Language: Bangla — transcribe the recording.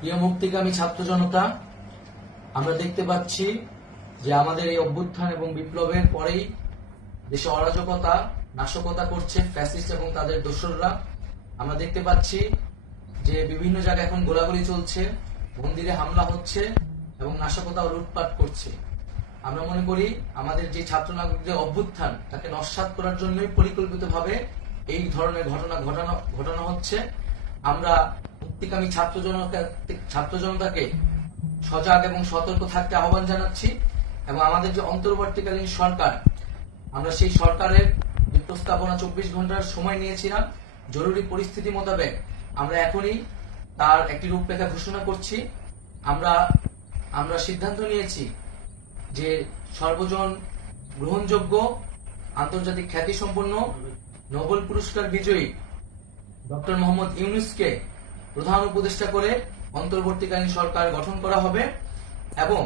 প্রিয় মুক্তিকামী ছাত্র জনতা, আমরা দেখতে পাচ্ছি যে আমাদের এই অভ্যুত্থান এবং বিপ্লবের পরেই দেশে অরাজকতা নাশকতা করছে ফ্যাসিস্ট এবং তাদের দোসররা। আমরা দেখতে পাচ্ছি যে বিভিন্ন জায়গায় এখন গোলাগুলি চলছে, মন্দিরে হামলা হচ্ছে এবং নাশকতা ও লুটপাট করছে। আমরা মনে করি আমাদের যে ছাত্র নাগরিকদের অভ্যুত্থান তাকে নস্যাৎ করার জন্যই পরিকল্পিতভাবে এই ধরনের ঘটনা হচ্ছে। আমরা মুক্তিকামী ছাত্র জনতাকে সজাগ এবং সতর্ক থাকতে আহ্বান জানাচ্ছি এবং আমাদের যে অন্তর্বর্তীকালীন সরকার, আমরা সেই সরকারের যে প্রস্তাবনা 24 ঘন্টার সময় নিয়েছিলাম, জরুরি পরিস্থিতি মোতাবেক আমরা এখনই তার একটি রূপরেখা ঘোষণা করছি। আমরা সিদ্ধান্ত নিয়েছি যে সর্বজন গ্রহণযোগ্য আন্তর্জাতিক খ্যাতিসম্পন্ন নোবেল পুরস্কার বিজয়ী ডক্টর মোহাম্মদ ইউনূসকে প্রধান উপদেষ্টা করে অন্তর্বর্তীকালীন সরকার গঠন করা হবে এবং